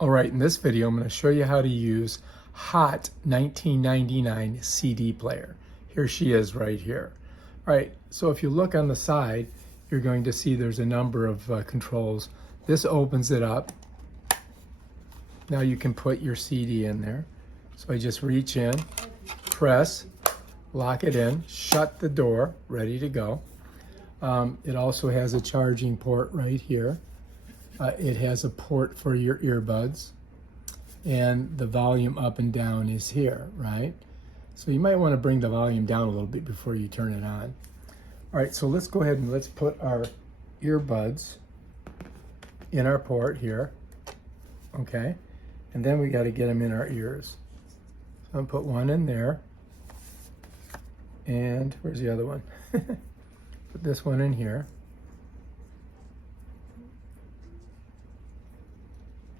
All right, in this video, I'm going to show you how to use HOTT 1999 CD player. Here she is right here. All right, so if you look on the side, you're going to see there's a number of controls. This opens it up. Now you can put your CD in there. So I just reach in, press, lock it in, shut the door, ready to go. It also has a charging port right here. It has a port for your earbuds, and the volume up and down is here, right? So you might want to bring the volume down a little bit before you turn it on. All right, so let's go ahead and let's put our earbuds in our port here, okay? And then we got to get them in our ears. So I'm gonna put one in there, and where's the other one? Put this one in here.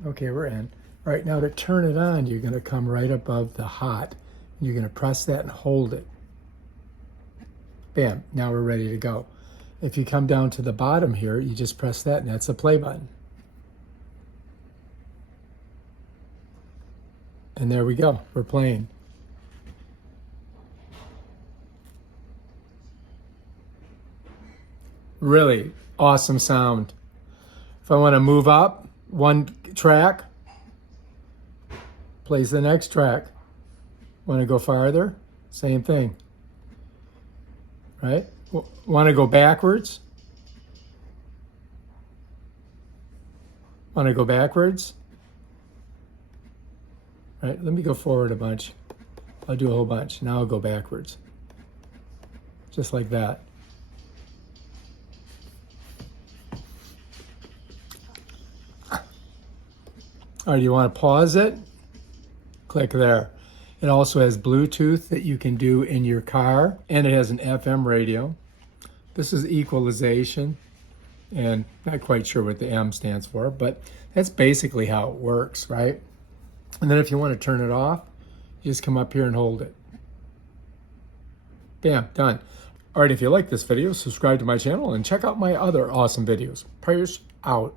Okay, we're in. All right, now to turn it on, you're going to come right above the HOTT. You're going to press that and hold it. Bam, now we're ready to go. If you come down to the bottom here, you just press that, and that's the play button. And there we go, we're playing. Really awesome sound. If I want to move up one track, plays the next track. Want to go farther? Same thing. Right? Want to go backwards? Want to go backwards? Right, let me go forward a bunch. I'll do a whole bunch. Now I'll go backwards. Just like that. All right, you want to pause it? Click there. It also has Bluetooth that you can do in your car, and it has an FM radio. This is equalization, and not quite sure what the M stands for, but that's basically how it works, right? And then if you want to turn it off, you just come up here and hold it. Bam, done. All right, if you like this video, subscribe to my channel and check out my other awesome videos. Prayers out.